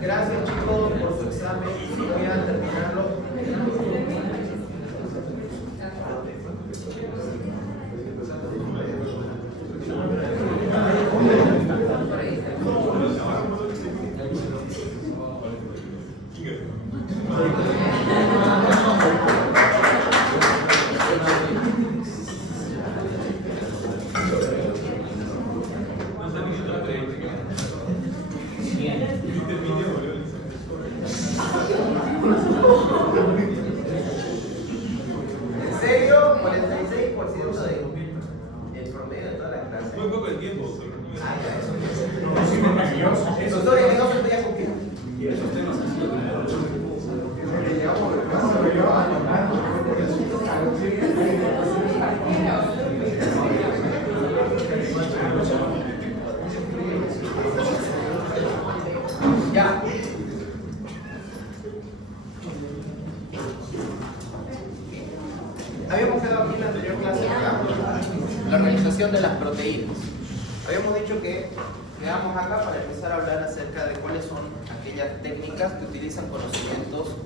Gracias chicos por su examen. Voy a terminarlo. ¿En serio? 46% el promedio de toda la clase. Muy poco el tiempo. Ah, ya, eso. Eso todavía no se podía cumplir. Ya. Habíamos quedado aquí en la anterior clase la organización de las proteínas. Habíamos dicho que quedamos acá para empezar a hablar acerca de cuáles son aquellas técnicas que utilizan conocimientos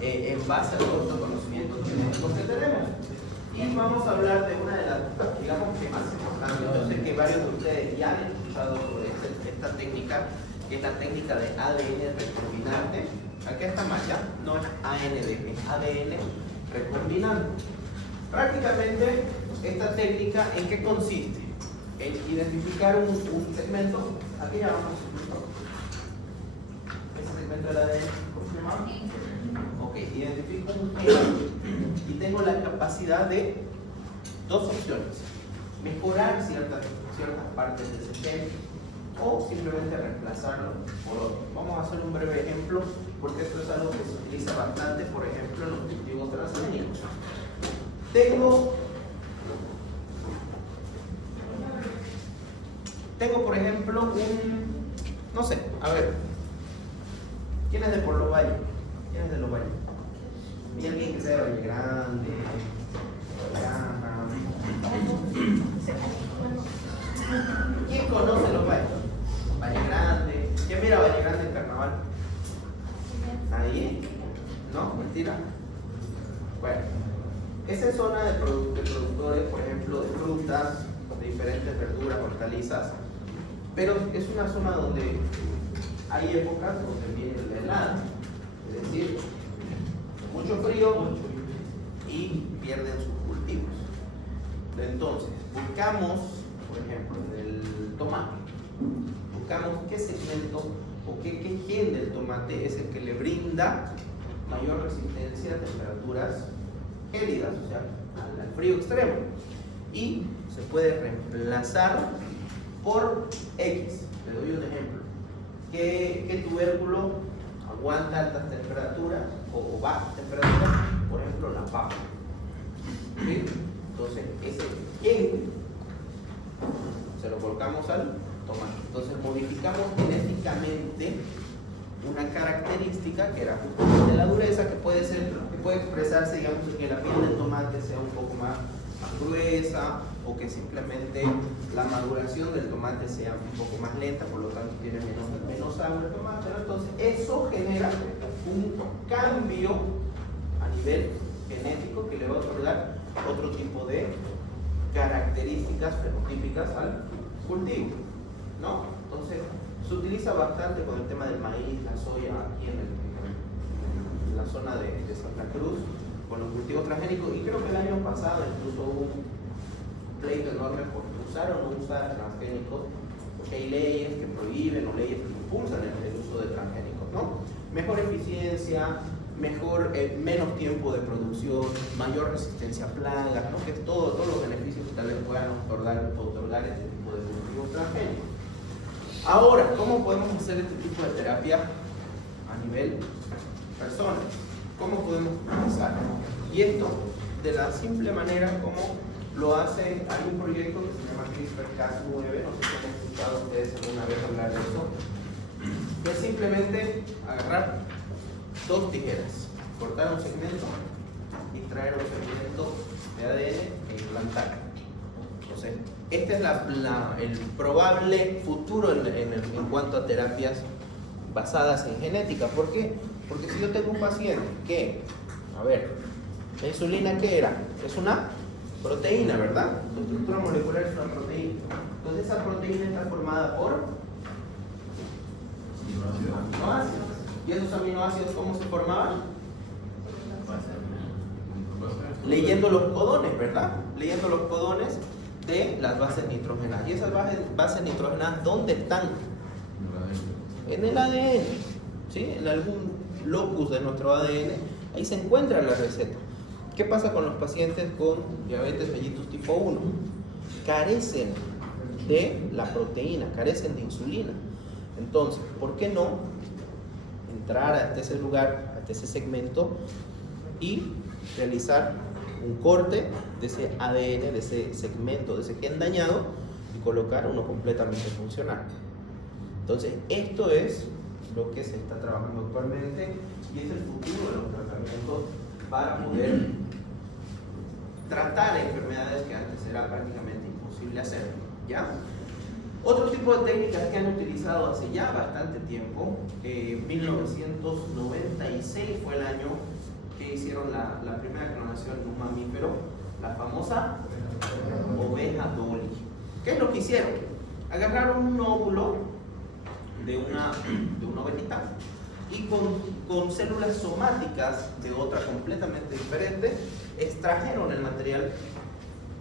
en base a los conocimientos genéticos que tenemos. Y vamos a hablar de una de las, digamos que más importantes. Yo sé que varios de ustedes ya han escuchado sobre esta técnica, que es la técnica de ADN recombinante. Aquí está mal, ¿ya? No es AND, es ADN recombinante. Prácticamente, esta técnica, ¿en qué consiste? En identificar un segmento. Aquí ya vamos. Ese segmento del ADN, ¿cómo se llama? Ok, identifico un gen y tengo la capacidad de dos opciones: mejorar ciertas partes de ese gen o simplemente reemplazarlo por otro. Vamos a hacer un breve ejemplo porque esto es algo que se utiliza bastante, por ejemplo, en los cultivos transgénicos. Tengo, por ejemplo, no sé, a ver, ¿quién es de por los Valles? ¿Quién es de los Valles? ¿Y alguien que sea de Valle Grande? ¿Quién conoce los Valles? Valle Grande. ¿Quién mira Valle Grande en carnaval? ¿Ahí? ¿No? ¿Mentira? Bueno, esa zona de productores, por ejemplo, de frutas, de diferentes verduras, hortalizas, pero es una zona donde hay épocas donde viene la helada, es decir, mucho frío y pierden sus cultivos. Entonces, buscamos, por ejemplo, en el tomate, buscamos qué segmento o qué gen del tomate es el que le brinda mayor resistencia a temperaturas gélidas, o sea, al frío extremo. Y se puede reemplazar por X. Le doy un ejemplo. ¿Qué tubérculo aguanta altas temperaturas o bajas temperaturas? Por ejemplo, la papa. ¿Sí? Entonces, ese gen se lo colocamos al tomate. Entonces, modificamos genéticamente una característica que era justamente la dureza, que puede expresarse, digamos, en que la piel del tomate sea un poco más gruesa, o que simplemente la maduración del tomate sea un poco más lenta, por lo tanto tiene menos agua el tomate, ¿no? Entonces eso genera un cambio a nivel genético que le va a otorgar otro tipo de características fenotípicas al cultivo, ¿no? Entonces se utiliza bastante con el tema del maíz, la soya, aquí en la zona de Santa Cruz, con los cultivos transgénicos, y creo que el año pasado incluso hubo un pleito enorme por usar o no usar transgénicos, porque hay leyes que prohíben o leyes que impulsan el uso de transgénicos, ¿no? Mejor eficiencia, menos tiempo de producción, mayor resistencia a plagas, ¿no? Que es todos los beneficios que tal vez puedan otorgar este tipo de cultivos transgénicos. Ahora, ¿cómo podemos hacer este tipo de terapia a nivel personas? ¿Cómo podemos utilizar? Y esto de la simple manera como lo hace, hay un proyecto que se llama CRISPR-Cas9, no sé si han escuchado ustedes alguna vez hablar de eso, que es simplemente agarrar dos tijeras, cortar un segmento y traer un segmento de ADN e implantar. Entonces, este es el probable futuro en cuanto a terapias basadas en genética. ¿Por qué? Porque si yo tengo un paciente que, a ver, la insulina, ¿qué era? Es una proteína, ¿verdad? Su estructura molecular es una proteína. Entonces esa proteína está formada por aminoácidos. ¿Y esos aminoácidos cómo se formaban? Leyendo los codones, ¿verdad? Leyendo los codones de las bases nitrogenadas. ¿Y esas bases nitrogenadas dónde están? En el ADN, ¿sí? En algún locus de nuestro ADN, ahí se encuentra la receta. ¿Qué pasa con los pacientes con diabetes mellitus tipo 1? Carecen de la proteína, carecen de insulina. Entonces, ¿por qué no entrar hasta ese lugar, hasta ese segmento y realizar un corte de ese ADN, de ese segmento, de ese gen dañado y colocar uno completamente funcional? Entonces, esto es lo que se está trabajando actualmente y es el futuro de los tratamientos para poder tratar enfermedades que antes era prácticamente imposible hacer, ¿ya? Otro tipo de técnicas que han utilizado hace ya bastante tiempo, 1996 fue el año que hicieron la primera clonación de un mamífero, la famosa oveja Dolly. ¿Qué es lo que hicieron? Agarraron un óvulo de una ovejita y con células somáticas de otra completamente diferente extrajeron el material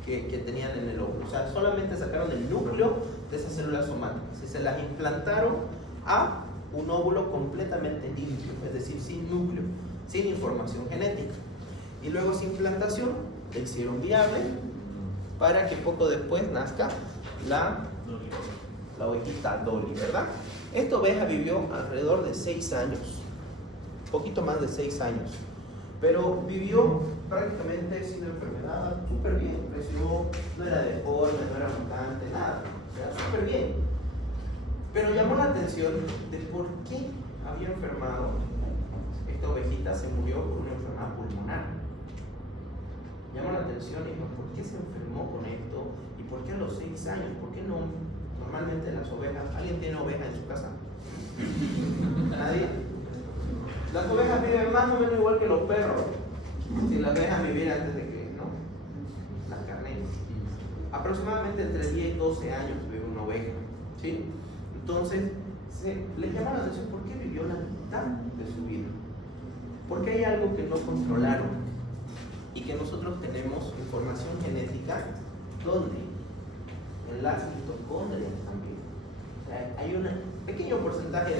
que tenían en el óvulo. O sea, solamente sacaron el núcleo de esas células somáticas y se las implantaron a un óvulo completamente limpio, es decir, sin núcleo, sin información genética. Y luego esa implantación la hicieron viable para que poco después nazca la ovejita Dolly, ¿verdad? Esta oveja vivió alrededor de 6 años, poquito más de 6 años, pero vivió prácticamente sin enfermedad, súper bien, creció, no era deforme, no era mutante, nada, o sea, súper bien. Pero llamó la atención de por qué había enfermado. Esta ovejita se murió por una enfermedad pulmonar. Llamó la atención y dijo, ¿por qué se enfermó con esto? ¿Y por qué a los 6 años? ¿Por qué no? Normalmente las ovejas, ¿alguien tiene oveja en su casa? ¿Nadie? Las ovejas viven más o menos igual que los perros. Si las dejan vivir antes de que, ¿no? Las carneras. Aproximadamente entre 10 y 12 años vive una oveja, ¿sí? Entonces, le llama la atención por qué vivió la mitad de su vida. Porque hay algo que no controlaron y que nosotros tenemos información genética, ¿dónde? En las mitocondrias también. O sea, hay un pequeño porcentaje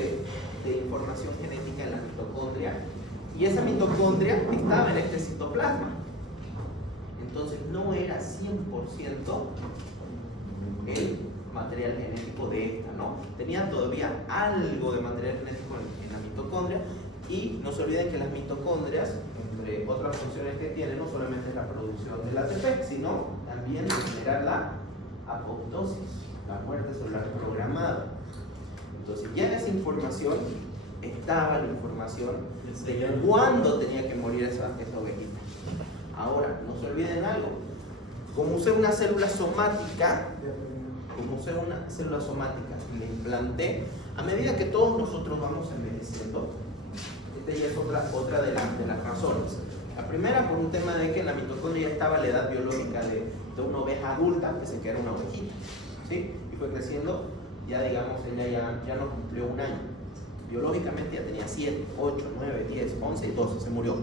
de información genética en la mitocondria, y esa mitocondria estaba en este citoplasma. Entonces no era 100% el material genético de esta, ¿no? Tenía todavía algo de material genético en la mitocondria, y no se olviden que las mitocondrias, entre otras funciones que tienen, no solamente es la producción del ATP, sino también generar la apoptosis, la muerte celular programada. Entonces ya en esa información estaba la información de cuándo tenía que morir esa ovejita. Ahora, no se olviden algo, como usé una célula somática, y le implanté, a medida que todos nosotros vamos envejeciendo, esta ya es otra de las razones. La primera, por un tema de que en la mitocondria ya estaba la edad biológica de una oveja adulta, que era una ovejita, ¿sí? Y fue creciendo, ya digamos, ella ya no cumplió un año. Biológicamente ya tenía 7, 8, 9, 10, 11 y 12, se murió.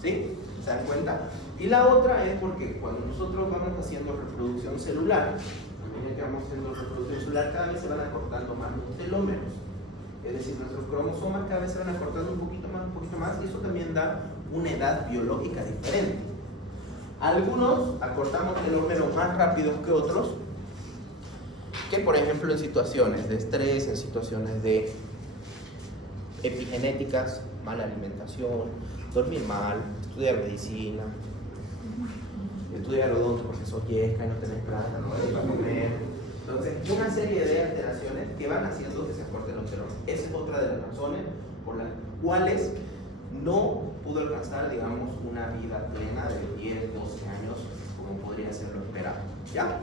¿Sí? ¿Se dan cuenta? Y la otra es porque cuando nosotros vamos haciendo reproducción celular, a medida que vamos haciendo reproducción celular, cada vez se van acortando más los telómeros. Es decir, nuestros cromosomas cada vez se van acortando un poquito más, y eso también da una edad biológica diferente. Algunos acortamos telómeros más rápidos que otros, que por ejemplo en situaciones de estrés, en situaciones de epigenéticas, mala alimentación, dormir mal, estudiar medicina, estudiar odonto porque sos yesca y no tenés plata, no hay para comer. Entonces, una serie de alteraciones que van haciendo que se acorten los telómeros. Esa es otra de las razones por las cuales no pudo alcanzar, digamos, una vida plena de 10, 12 años, como podría ser lo esperado. ¿Ya?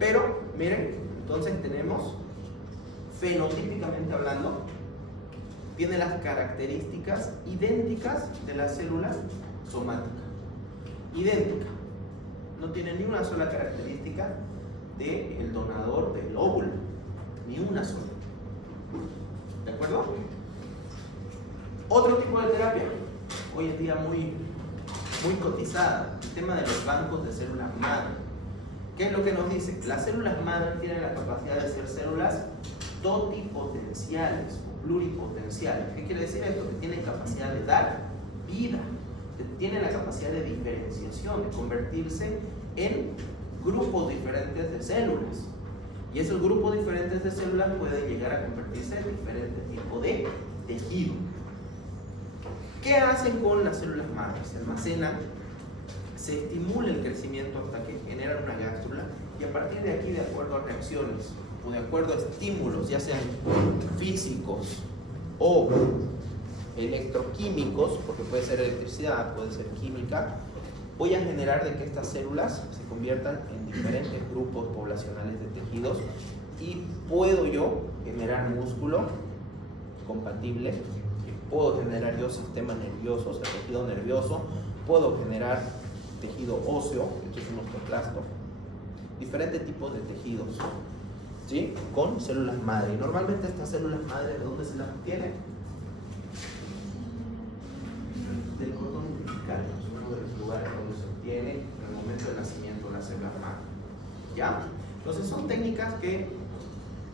Pero, miren, entonces tenemos, fenotípicamente hablando, tiene las características idénticas de la célula somática. Idéntica. No tiene ni una sola característica del donador del óvulo. Ni una sola. ¿De acuerdo? Otro tipo de terapia, hoy en día muy cotizada, el tema de los bancos de células madre. ¿Qué es lo que nos dice? Las células madre tienen la capacidad de ser células totipotenciales o pluripotenciales. ¿Qué quiere decir esto? Que tienen capacidad de dar vida, que tienen la capacidad de diferenciación, de convertirse en grupos diferentes de células. Y esos grupos diferentes de células pueden llegar a convertirse en diferentes tipos de tejido. ¿Qué hacen con las células madre? Se almacenan, se estimula el crecimiento hasta que generan una gástrula, y a partir de aquí, de acuerdo a reacciones o de acuerdo a estímulos, ya sean físicos o electroquímicos, porque puede ser electricidad, puede ser química, voy a generar de que estas células se conviertan en diferentes grupos poblacionales de tejidos, y puedo yo generar músculo compatible, puedo generar yo sistema nervioso, o sea, tejido nervioso, puedo generar tejido óseo, esto es un osteoclasto, diferentes tipos de tejidos, ¿sí? Con células madre. Y normalmente estas células madre, ¿de dónde se las obtienen? Del cordón umbilical, es uno de los lugares donde se obtiene en el momento del nacimiento de las células madre. ¿Ya? Entonces son técnicas que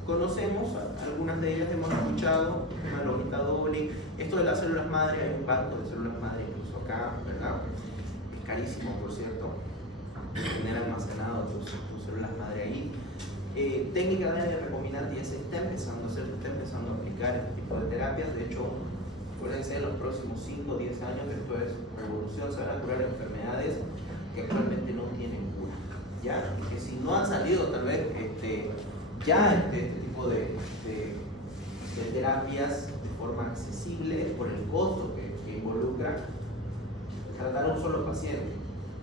conocemos, algunas de ellas hemos escuchado, una lomita doble. Esto de las células madre, hay un banco de células madre incluso acá, ¿verdad? Es carísimo, por cierto, tener almacenado tus células madre ahí. Técnica de recombinante ya se está empezando a hacer, se está empezando a aplicar este tipo de terapias. De hecho, acuérdense, en los próximos 5 o 10 años, esto es revolución, se van a curar enfermedades que actualmente no tienen cura, ¿ya? Que si no han salido tal vez este tipo de terapias de forma accesible por el costo que involucra tratar a un solo paciente,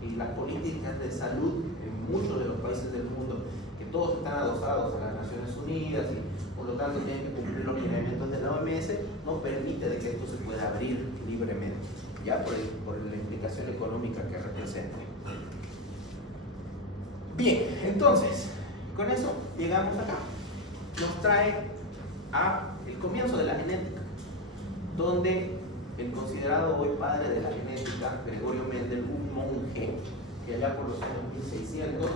y las políticas de salud en muchos de los países del mundo, que todos están adosados a las Naciones Unidas y por lo tanto tienen que cumplir los lineamientos de la OMS, no permite de que esto se pueda abrir libremente, ya por la implicación económica que representa. Bien, entonces, con eso llegamos acá. Nos trae a el comienzo de la genética, donde el considerado hoy padre de la genética, Gregorio Mendel, un monje que allá por los años 1600,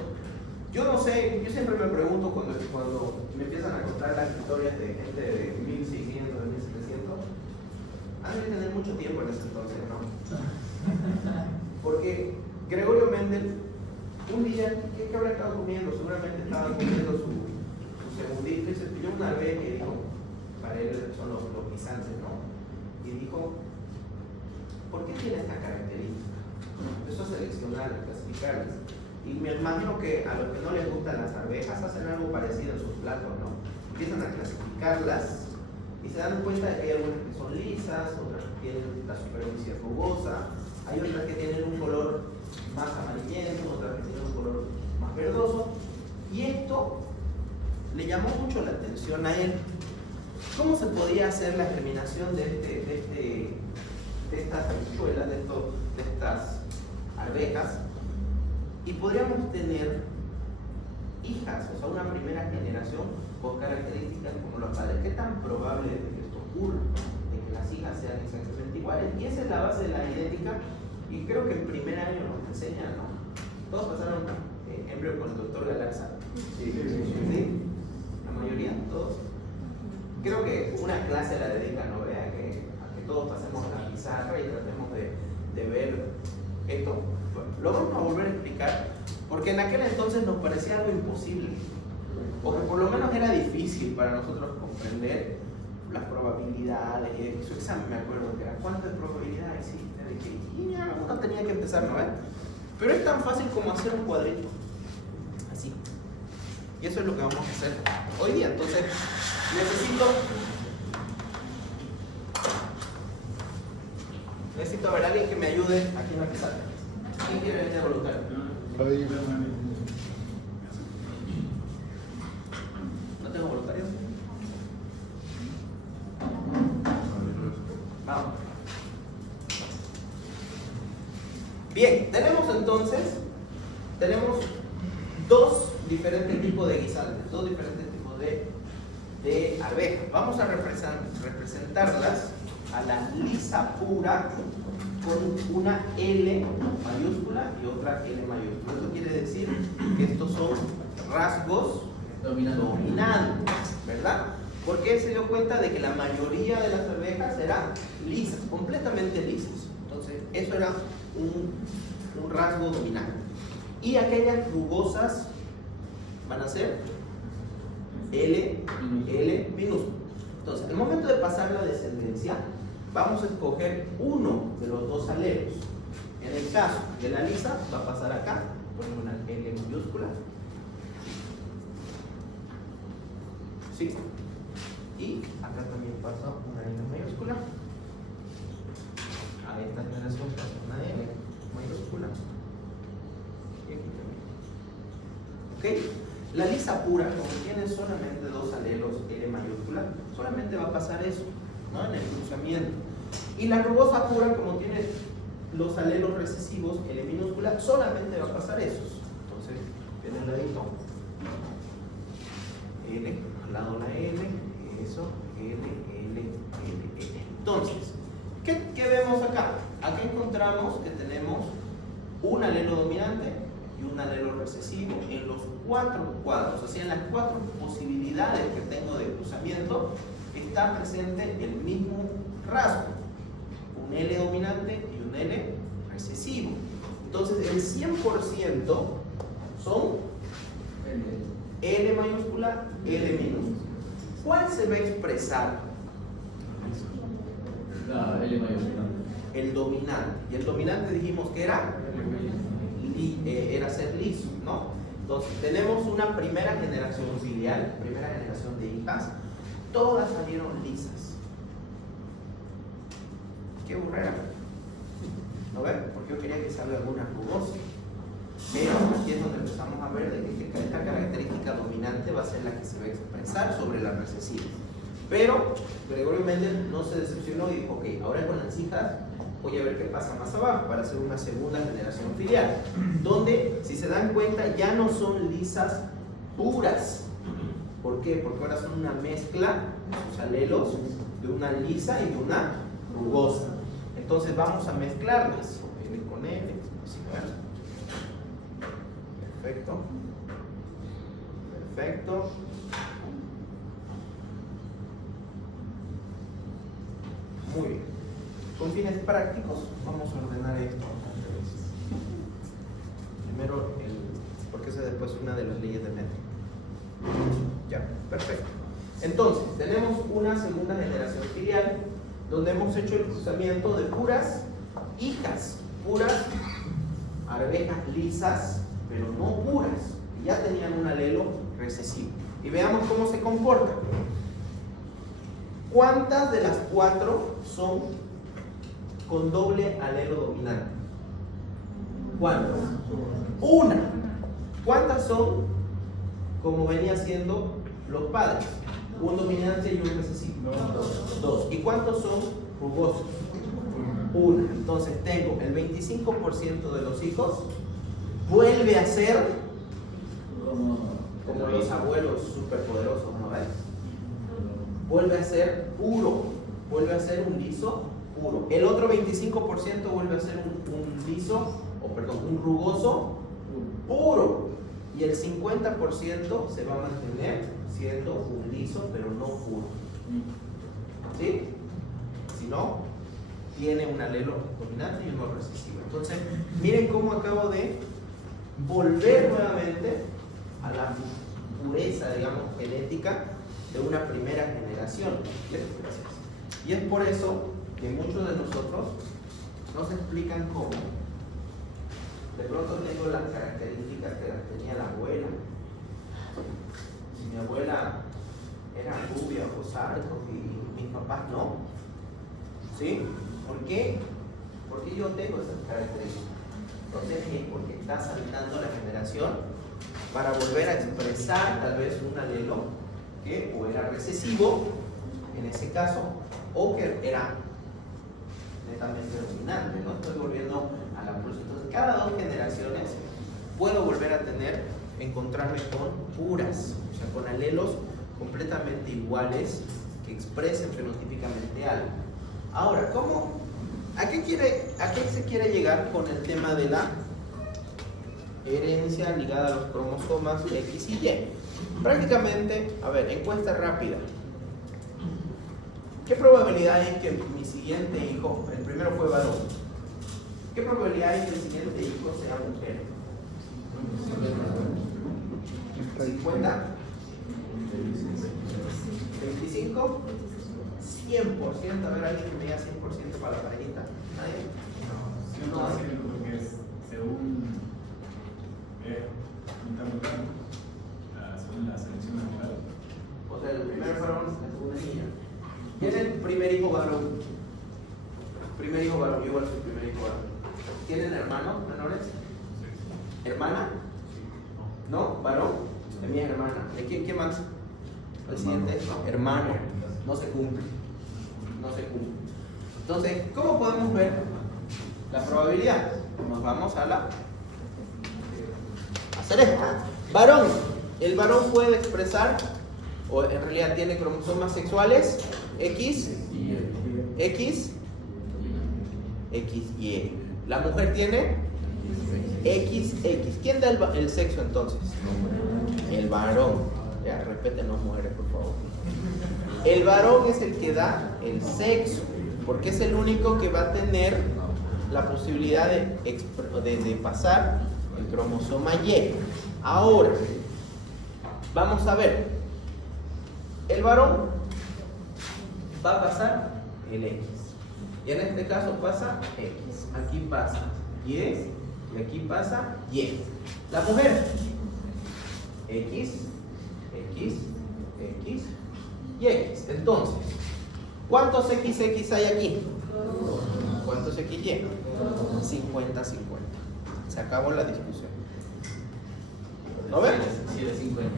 yo no sé, yo siempre me pregunto cuando me empiezan a contar las historias de gente de 1600, de 1700, han de tener mucho tiempo en ese entonces, ¿no? Porque Gregorio Mendel, un día, ¿qué habrá estado comiendo? Seguramente estaba comiendo su segundito y se pilló una arveja y dijo, para él son los guisantes, ¿no? Y dijo, ¿por qué tiene esta característica? Empezó a seleccionar, a clasificarlas. Y me imagino que a los que no les gustan las arvejas hacen algo parecido en sus platos, ¿no? Empiezan a clasificarlas y se dan cuenta de que hay algunas que son lisas, otras que tienen la superficie rugosa, hay otras que tienen un color más amarillento, otras que tienen un color más verdoso. Y esto le llamó mucho la atención a él. ¿Cómo se podía hacer la germinación de estas habichuelas, de estas arvejas? Y podríamos tener hijas, o sea, una primera generación con características como los padres. ¿Qué tan probable es que esto ocurra? De que las hijas sean exactamente iguales. Y esa es la base de la genética, y creo que en primer año nos enseñan, ¿no? Todos pasaron embrión con el doctor Galarza. Sí. La mayoría, todos. Creo que una clase la dedica, ¿no? A que todos pasemos la pizarra y tratemos de ver esto. Lo vamos a volver a explicar, porque en aquel entonces nos parecía algo imposible, o que por lo menos era difícil para nosotros comprender las probabilidades. Y su examen, me acuerdo que era ¿cuántas probabilidades existe? De que y ya uno tenía que empezar, ¿no? Pero es tan fácil como hacer un cuadrito, así. Y eso es lo que vamos a hacer hoy día. Entonces, necesito ver a alguien que me ayude aquí en la pizarra. ¿Quién quiere venir a voluntario? ¿No tengo voluntarios? Vamos. Bien, tenemos entonces dos diferentes tipos de guisantes, dos diferentes tipos de arvejas. Vamos a representarlas a la lisa pura con una L mayúscula y otra L mayúscula. Eso quiere decir que estos son rasgos dominantes, ¿verdad? Porque se dio cuenta de que la mayoría de las arvejas eran lisas, completamente lisas. Entonces, eso era un rasgo dominante. Y aquellas rugosas van a ser L minúscula. Entonces, en el momento de pasar la descendencia, vamos a escoger uno de los dos alelos. En el caso de la lisa, va a pasar acá, ponemos una L mayúscula. ¿Sí? Y acá también pasa una L mayúscula. A esta generación pasa una L mayúscula. Y aquí también. ¿Ok? La lisa pura, como tiene solamente dos alelos L mayúscula, solamente va a pasar eso, ¿no? En el cruzamiento. Y la rugosa pura, como tiene los alelos recesivos L minúscula, solamente va a pasar esos. Entonces, en el ladito, L, al lado la L, eso, L. Entonces, ¿qué vemos acá? Aquí encontramos que tenemos un alelo dominante y un alelo recesivo en los cuatro cuadros, o sea, en las cuatro posibilidades que tengo de cruzamiento está presente el mismo rasgo, un L dominante y un L recesivo. Entonces el 100% son L mayúscula, L minúscula. ¿Cuál se va a expresar? La L mayúscula. El dominante. Y el dominante dijimos que era ser liso, ¿no? Entonces tenemos una primera generación filial, primera generación de hijas, todas salieron lisas. Qué burrera, ¿no ven? Porque yo quería que salga alguna rugosa. Pero aquí es donde empezamos a ver de que esta característica dominante va a ser la que se va a expresar sobre la recesiva. Pero Gregorio Mendel no se decepcionó y dijo, ok, ahora con las hijas voy a ver qué pasa más abajo para hacer una segunda generación filial, donde, si se dan cuenta, ya no son lisas puras. ¿Por qué? Porque ahora son una mezcla sus alelos de una lisa y de una rugosa. Entonces vamos a mezclarlas. L con L, así, ¿verdad? Perfecto. Perfecto. Muy bien. Con fines prácticos, vamos a ordenar esto. Primero, porque esa es después una de las leyes de métrica. Ya, perfecto. Entonces, tenemos una segunda generación filial donde hemos hecho el cruzamiento de puras hijas, puras arvejas lisas, pero no puras, y ya tenían un alelo recesivo. Y veamos cómo se comporta. ¿Cuántas de las 4 son con doble alelo dominante? ¿Cuántas? Una. ¿Cuántas son como venía siendo los padres? Un dominante y un recesivo. Dos. ¿Y cuántos son rugosos? Una. Entonces tengo el 25% de los hijos vuelve a ser como los abuelos superpoderosos, ¿no ves? Vuelve a ser puro, vuelve a ser un liso puro. El otro 25% vuelve a ser un liso, un rugoso puro. Y el 50% se va a mantener siendo un liso, pero no puro. ¿Sí? Si no, tiene un alelo dominante y uno recesivo. Entonces, miren cómo acabo de volver nuevamente a la pureza, digamos, genética de una primera generación. Y es por eso que muchos de nosotros nos explican cómo. De pronto tengo las características que las tenía la abuela. Si mi abuela era rubia, ojos altos y mis papás no. ¿Sí? ¿Por qué? Porque yo tengo esas características. Entonces, porque está saltando la generación para volver a expresar tal vez un alelo que o era recesivo, en ese caso, o que era netamente dominante, ¿no? Estoy volviendo a la pulsa. Entonces, cada 2 generaciones puedo volver a encontrarme con puras, o sea, con alelos completamente iguales que expresen fenotípicamente algo. Ahora, ¿a qué se quiere llegar con el tema de la herencia ligada a los cromosomas X y Y? Prácticamente, a ver, encuesta rápida. ¿Qué probabilidad hay que mi siguiente hijo, el primero fue varón, qué probabilidad hay que el siguiente hijo sea mujer? 50, 25, 100%. A ver, alguien que me diga 100% para la parejita. ¿Nadie? No, porque es según según la selección natural. O sea, el primer varón, la segunda niña. ¿Quién es el primer hijo varón? Primer hijo varón, yo igual soy primer hijo varón. ¿Tienen hermanos menores? ¿Hermana? ¿No? ¿Varón? De mi hermana. ¿De quién más? El siguiente, hermano. No se cumple. No se cumple. Entonces, ¿cómo podemos ver la probabilidad? Nos vamos a hacer esto. Varón. El varón puede expresar, o en realidad tiene cromosomas sexuales X, Y. La mujer tiene XX. ¿Quién da el sexo entonces? El varón. Ya, respétenos mujeres, por favor. El varón es el que da el sexo, porque es el único que va a tener la posibilidad de pasar el cromosoma Y. Ahora, vamos a ver. El varón va a pasar el X. Y en este caso pasa X. Aquí pasa Y y aquí pasa Y. La mujer, X, y X. Entonces, ¿cuántos XX hay aquí? ¿Cuántos XY? 50-50. Se acabó la discusión. ¿No ven? Sí, es 50.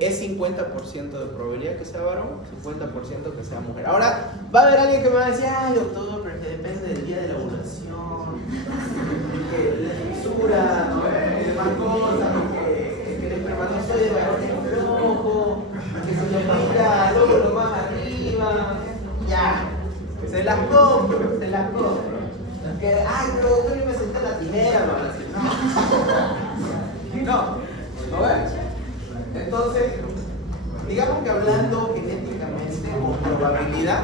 Es 50% de probabilidad que sea varón, 50% que sea mujer. Ahora, va a haber alguien que me va a decir, ay doctor, pero que depende del día de la ovulación, que la fisura, y demás cosas, que el espermatozoide va a ser flojo, que se lo mira luego lo más arriba. ya, se las compro, se las compro. Que, ay, pero yo me senté en la timera, no van a decir, no. ¿No ves? Entonces, digamos que hablando genéticamente con probabilidad,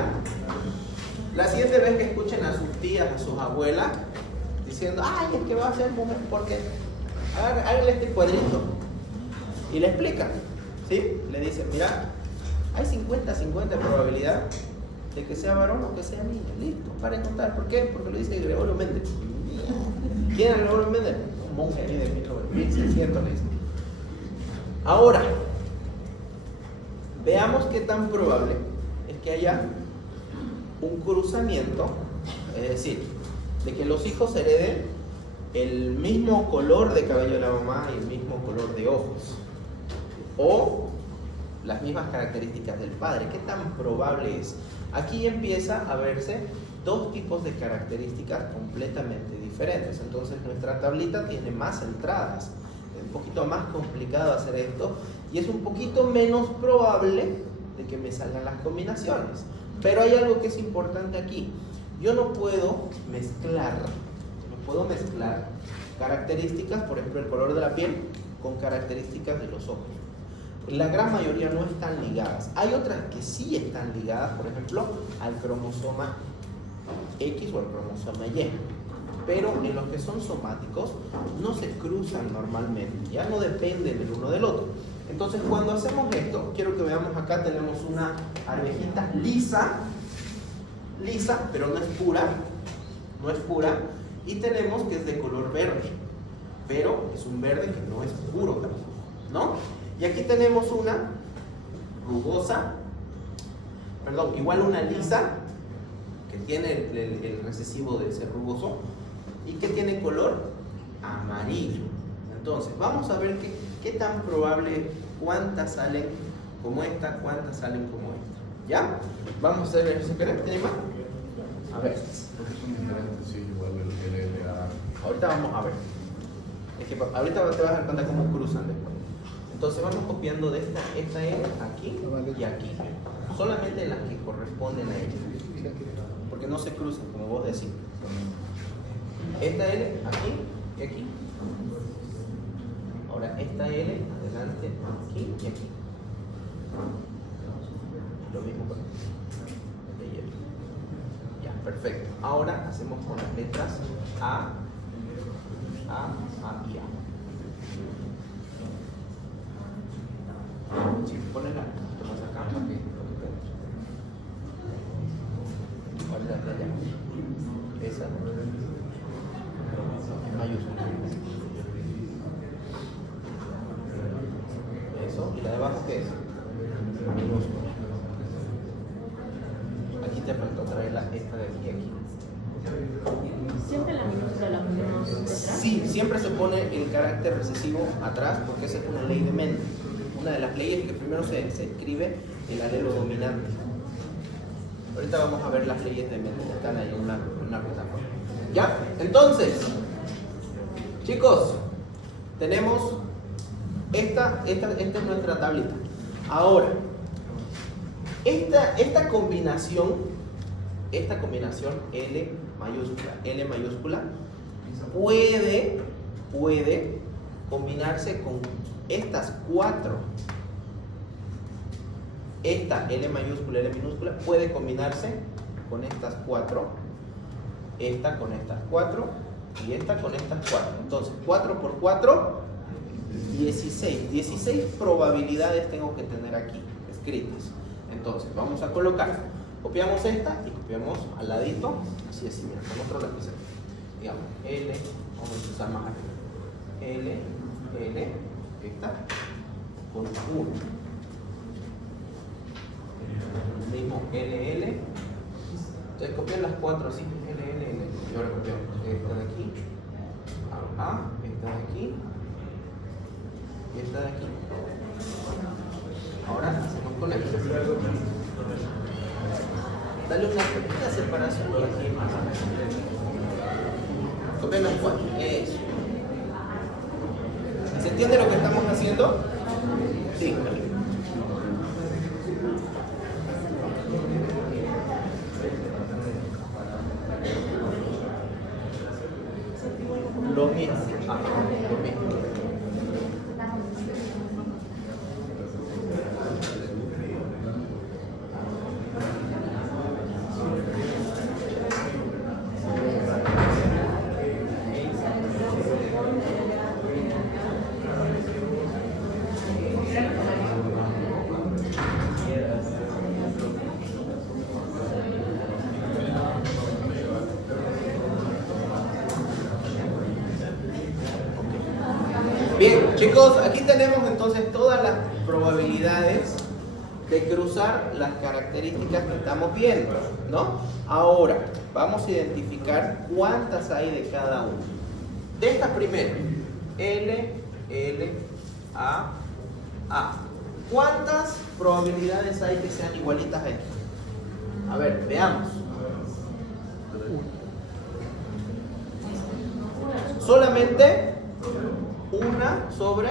la siguiente vez que escuchen a sus tías, a sus abuelas, diciendo, ay, es que va a ser mujer, porque háganle este cuadrito. Y le explican, ¿sí? Le dicen, mira, hay 50-50 de probabilidad de que sea varón o que sea niña. Listo, para contar. ¿Por qué? Porque lo dice Gregorio Méndez. ¿Quién es Gregorio Méndez? Un monje ahí de 1600, le dice. Ahora, veamos qué tan probable es que haya un cruzamiento, es decir, de que los hijos hereden el mismo color de cabello de la mamá y el mismo color de ojos, o las mismas características del padre. ¿Qué tan probable es? Aquí empieza a verse dos tipos de características completamente diferentes. Entonces nuestra tablita tiene más entradas. Es un poquito más complicado hacer esto y es un poquito menos probable de que me salgan las combinaciones. Pero hay algo que es importante aquí. Yo no puedo mezclar características, por ejemplo el color de la piel, con características de los ojos. La gran mayoría no están ligadas. Hay otras que sí están ligadas, por ejemplo, al cromosoma X o al cromosoma Y. Pero en los que son somáticos no se cruzan normalmente, ya no dependen el uno del otro. Entonces cuando hacemos esto, quiero que veamos acá, tenemos una arvejita lisa, pero no es pura, y tenemos que es de color verde, pero es un verde que no es puro tampoco, ¿no? Y aquí tenemos una rugosa, igual una lisa, que tiene el recesivo de ser rugoso, y que tiene color amarillo. Entonces, vamos a ver qué tan probable, cuántas salen como esta, cuántas salen como esta. ¿Ya? Vamos a hacer el ejercicio. ¿Tiene más? A ver. Ahorita vamos a ver. Es que ahorita te vas a dar cuenta cómo cruzan después. Entonces vamos copiando de esta L aquí y aquí. Solamente las que corresponden a ella. Porque no se cruzan, como vos decís. Esta L aquí y aquí. Ahora esta L adelante, aquí y aquí. Lo mismo con esta y esta. Ya, perfecto. Ahora hacemos con las letras A y A. Si pones la tomas acá para que ¿cuál es la de allá? Esa mayúscula. Eso, y la de abajo ¿qué es? Minúscula. Aquí te faltó traer esta de aquí. ¿Siempre la minúscula la ponemos detrás? Sí, siempre se pone el carácter recesivo atrás porque esa es una ley de Mendel. Una de las leyes que primero se escribe el alelo dominante. Ahorita vamos a ver las leyes de Mendel, están ahí en una plataforma. ¿Ya? Entonces, chicos, tenemos esta es nuestra tablita. Ahora, esta combinación L mayúscula puede combinarse con estas cuatro. Esta L mayúscula, L minúscula puede combinarse con estas cuatro, esta con estas cuatro y esta con estas cuatro. Entonces 4 por 4, 16 probabilidades tengo que tener aquí escritas. Entonces vamos a colocar, copiamos esta y copiamos al ladito, así, mira, con otro lápiz. Digamos L, vamos a empezar más arriba, L, esta con 1, el mismo L, entonces copiar las cuatro así, L, y ahora copiamos esta de aquí, esta de aquí y esta de aquí. Ahora hacemos con esto, dale una pequeña separación y aquí más. Copiar las cuatro, eso. ¿Se entiende lo que estamos haciendo? Sí. Chicos, aquí tenemos entonces todas las probabilidades de cruzar las características que estamos viendo, ¿no? Ahora, vamos a identificar cuántas hay de cada uno. De estas primero, L, A. ¿Cuántas probabilidades hay que sean igualitas a esto? A ver, veamos. Solamente 1 sobre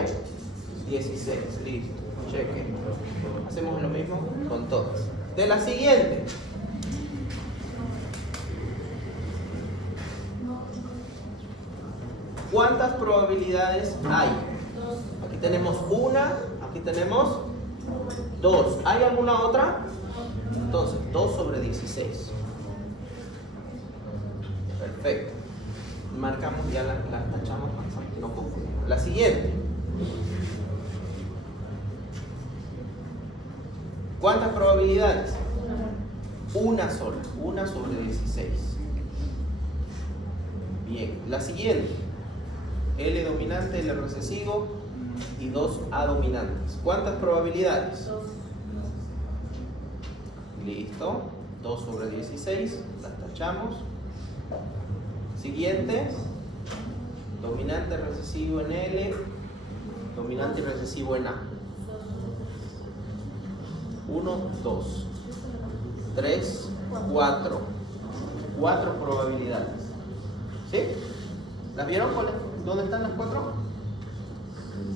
16. Listo. Cheque. Hacemos lo mismo con todas. De la siguiente. ¿Cuántas probabilidades hay? Aquí tenemos 1, aquí tenemos 2. ¿Hay alguna otra? Entonces, 2 sobre 16. Perfecto. Marcamos, ya las tachamos, no confundimos. La siguiente. ¿Cuántas probabilidades? Una sola, 1 sobre 16. Bien, la siguiente. L dominante, L recesivo y 2A dominantes. ¿Cuántas probabilidades? 2. Listo. 2 sobre 16, las tachamos. Siguiente. Dominante recesivo en L, dominante y recesivo en A. 1, 2, 3, 4. 4 probabilidades. ¿Sí? ¿Las vieron? ¿Dónde están las 4?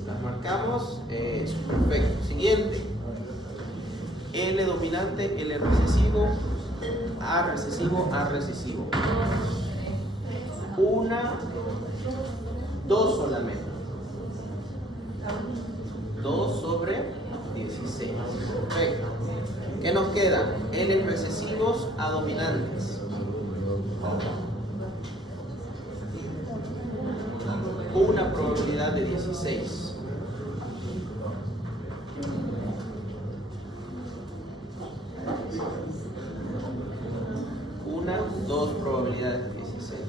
Las marcamos. Eso, perfecto. Siguiente. L dominante, L recesivo, A recesivo, A recesivo. 1, 2 solamente. 2 sobre 16. Perfecto. ¿Qué nos queda? L recesivos, A dominantes. 1 probabilidad de 16. Una, 2 probabilidades de 16.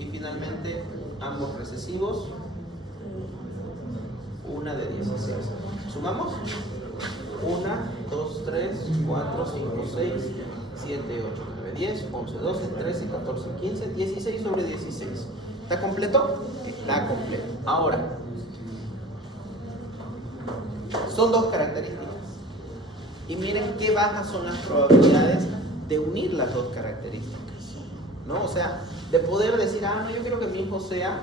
Y finalmente, ambos recesivos, 1 de 16. ¿Sumamos? 1, 2, 3, 4, 5, 6, 7, 8, 9, 10, 11, 12, 13, 14, 15, 16 sobre 16. ¿Está completo? Está completo. Ahora, son 2 características. Y miren qué bajas son las probabilidades de unir las 2 características, ¿no? O sea, de poder decir, no, yo quiero que mi hijo sea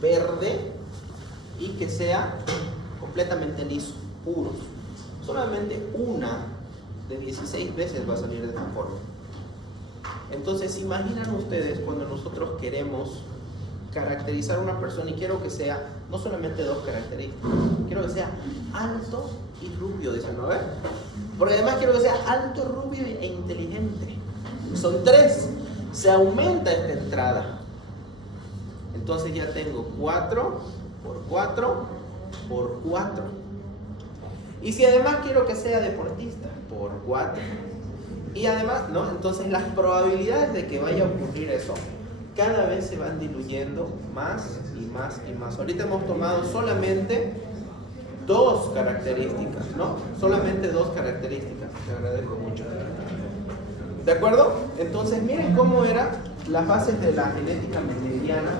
verde y que sea completamente liso, puros. Solamente 1 de 16 veces va a salir de esta forma. Entonces, imaginan ustedes cuando nosotros queremos caracterizar a una persona y quiero que sea no solamente 2 características, quiero que sea alto y rubio, dicen, ¿no? Porque además quiero que sea alto, rubio e inteligente. Son 3. Se aumenta esta entrada. Entonces ya tengo 4 por 4 por 4. Y si además quiero que sea deportista, por 4. Y además, ¿no? Entonces las probabilidades de que vaya a ocurrir eso cada vez se van diluyendo más y más y más. Ahorita hemos tomado solamente 2 características, ¿no? Solamente 2 características. Te agradezco mucho. ¿De acuerdo? Entonces miren cómo eran las bases de la genética mendeliana,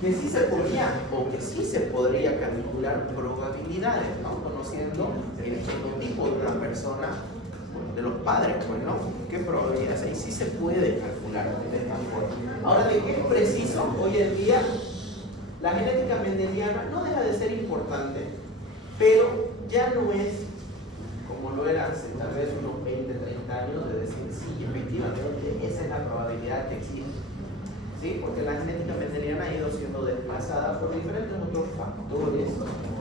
que sí se podía o que sí se podría calcular probabilidades, ¿no? Conociendo el genotipo de una persona, de los padres, pues, ¿no? ¿Qué probabilidades hay? Sí se puede calcular de esta forma. Ahora, ¿de qué es preciso hoy en día? La genética mendeliana no deja de ser importante, pero ya no es como lo era hace tal vez unos 20, 30 años, de decir, sí, efectivamente, esa es la probabilidad que existe. ¿Sí? Porque la genética mendeliana ha ido siendo desplazada por diferentes otros factores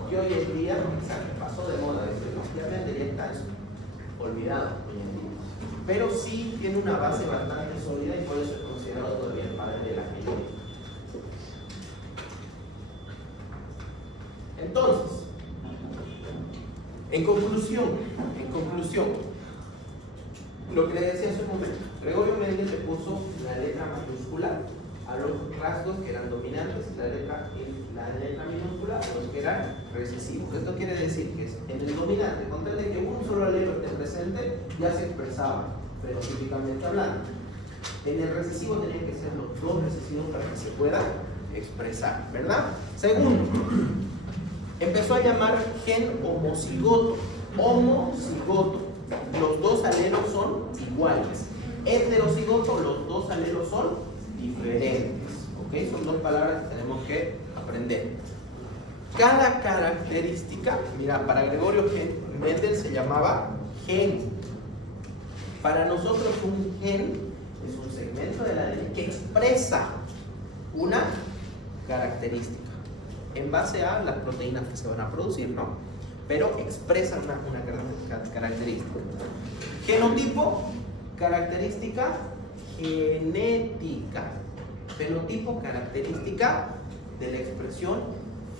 que hoy en día, pasó de moda decir, ¿no? Ya Mendel está olvidado hoy en día. Pero sí tiene una base bastante sólida y por eso es considerado todavía el padre de la genética. Entonces, en conclusión, lo que le decía hace un momento, Gregorio Mendel le puso la letra mayúscula a los rasgos que eran dominantes, la letra minúscula, a los que eran recesivos. Esto quiere decir que en el dominante, con tal de que un solo alelo esté presente, ya se expresaba fenotípicamente hablando. En el recesivo tenían que ser los dos recesivos para que se pueda expresar, ¿verdad? Segundo, empezó a llamar gen homocigoto. Homocigoto, los dos alelos son iguales. Heterocigoto, los dos alelos son diferentes. ¿Ok? Son dos palabras que tenemos que aprender. Cada característica, mira, para Gregorio Mendel se llamaba gen. Para nosotros un gen es un segmento de la ADN que expresa una característica en base a las proteínas que se van a producir, ¿no? Pero expresan una característica. Genotipo, característica genética. Fenotipo, característica de la expresión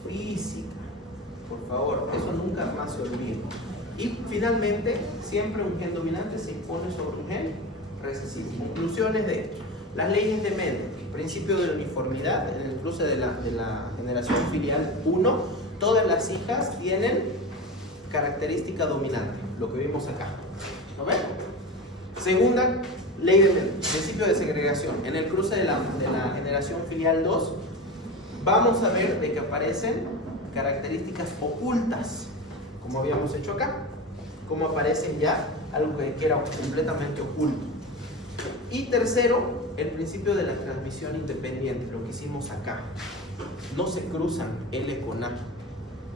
física. Por favor, eso nunca más se olvide. Y finalmente, siempre un gen dominante se impone sobre un gen recesivo. Conclusiones de las leyes de Mendel, el principio de la uniformidad en el cruce de la generación filial 1, todas las hijas tienen característica dominante, lo que vimos acá. ¿Lo ven? Segunda ley de Mendel, principio de segregación. En el cruce de la generación filial 2, vamos a ver de que aparecen características ocultas, como habíamos hecho acá, como aparecen ya algo que era completamente oculto. Y tercero, el principio de la transmisión independiente, lo que hicimos acá. No se cruzan L con A,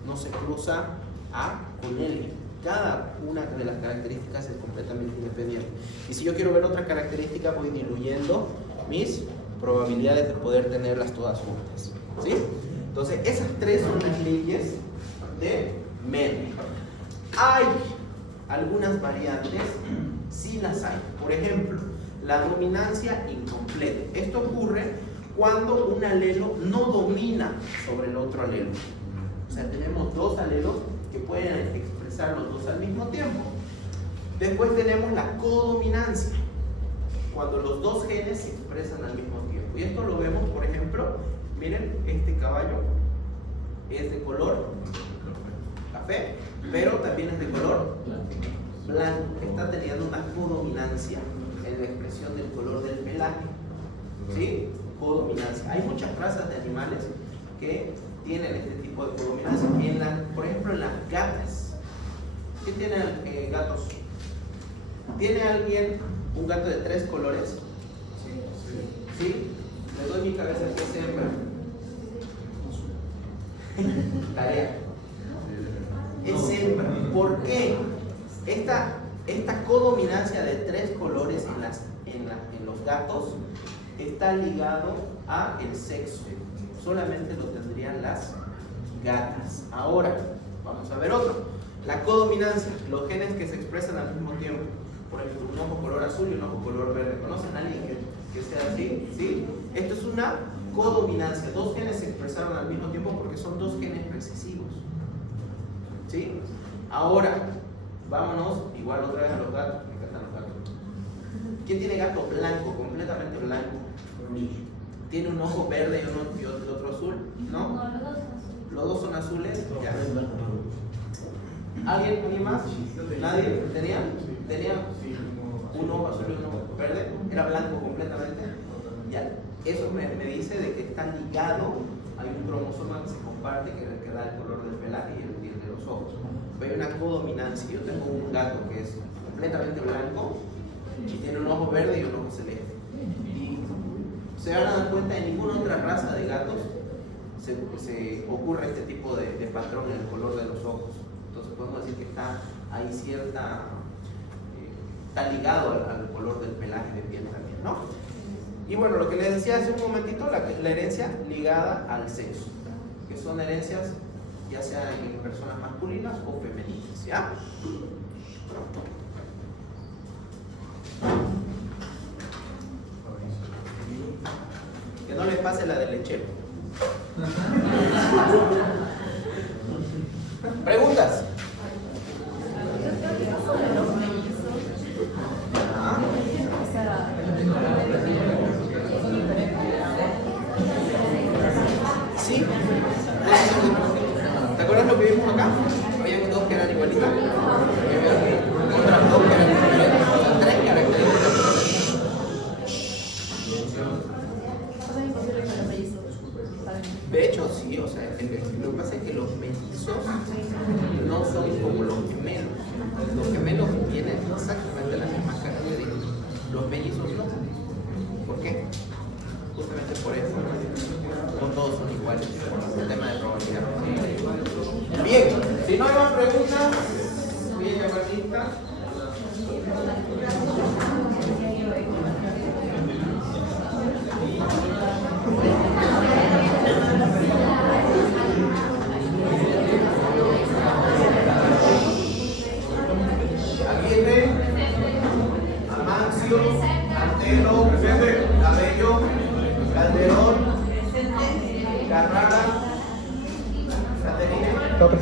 no se cruza A con L. Cada una de las características es completamente independiente. Y si yo quiero ver otra característica, voy diluyendo mis probabilidades de poder tenerlas todas juntas. ¿Sí? Entonces, esas tres son las leyes de Mendel. Hay algunas variantes, sí las hay. Por ejemplo, la dominancia incompleta. Esto ocurre cuando un alelo no domina sobre el otro alelo. O sea, tenemos dos alelos que pueden expresar los dos al mismo tiempo. Después tenemos la codominancia, cuando los dos genes se expresan al mismo tiempo. Y esto lo vemos, por ejemplo, miren, este caballo es de color café, pero también es de color blanco. Está teniendo una codominancia en la expresión del color del pelaje. ¿Sí? Codominancia. Hay muchas razas de animales que tienen este tipo de codominancia. Por ejemplo, en las gatas. ¿Qué tienen gatos? ¿Tiene alguien un gato de 3 colores? ¿Sí? Le doy mi cabeza que es hembra. Tarea. Es hembra. ¿Por qué? Esta codominancia de 3 colores en los gatos está ligado a el sexo. Solamente lo tendrían las gatas. Ahora, vamos a ver otro. La codominancia, los genes que se expresan al mismo tiempo. Por ejemplo, un ojo color azul y un ojo color verde. ¿Conocen a alguien que sea así? ¿Sí? Esto es una codominancia. Dos genes se expresaron al mismo tiempo porque son dos genes recesivos. ¿Sí? Ahora, vámonos igual otra vez a los gatos. Me encantan los gatos. ¿Quién tiene gato blanco, completamente blanco? ¿Tiene un ojo verde y otro azul? ¿No? Los dos son azules. Ya. ¿Alguien más? ¿Nadie? ¿Tenía un ojo azul y un ojo verde? ¿Era blanco completamente? Ya. Eso me dice de que está ligado. Hay un cromosoma que se comparte que da el color del pelaje y el de los ojos. Pero hay una codominancia. Yo tengo un gato que es completamente blanco y tiene un ojo verde y un ojo celeste. Y se van a dar cuenta, en ninguna otra raza de gatos se ocurre este tipo de patrón en el color de los ojos. Entonces podemos decir que está ahí está ligado al color del pelaje de piel también, ¿no? Y bueno, lo que les decía hace un momentito, la herencia ligada al sexo, que son herencias ya sea en personas masculinas o femeninas, ¿ya? Que no les pase la del lechero. ¿Preguntas?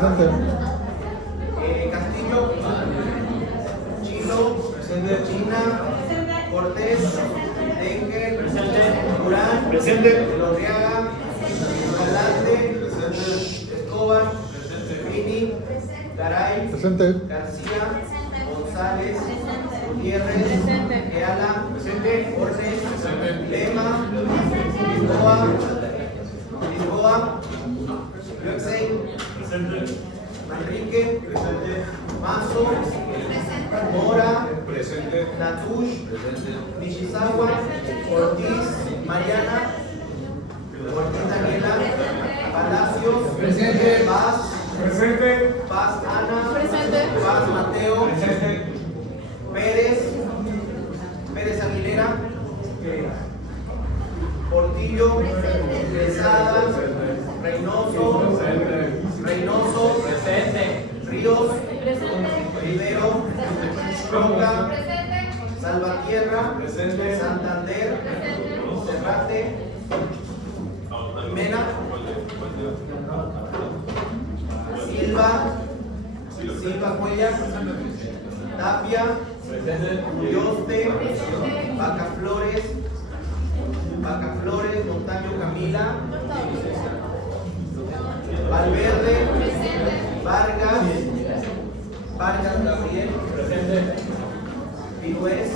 Presente. Castillo. Chino. China. Cortés. Denker. Durán. Lorriaga. Galante. Escobar. Vini. Garay. Presente. García. González. Gutiérrez. Eala. Ornes. Lema. Lisboa. Luexey. Manrique. Mazo. Mora. Natush. Nishizawa. Ortiz. Mariana. Ortiz Daniela. Palacios. Paz. Paz Ana. Paz Mateo. Pérez. Pérez Aguilera. Portillo. Quesada. Reynoso. Ríos. Rivero. Roca. Salvatierra. Santander. Cerrate. Jimena. Silva Cuellar. Tapia. Yoste. Vaca Flores. Montaño Camila. Valverde. Vargas Gabriel. Pirués.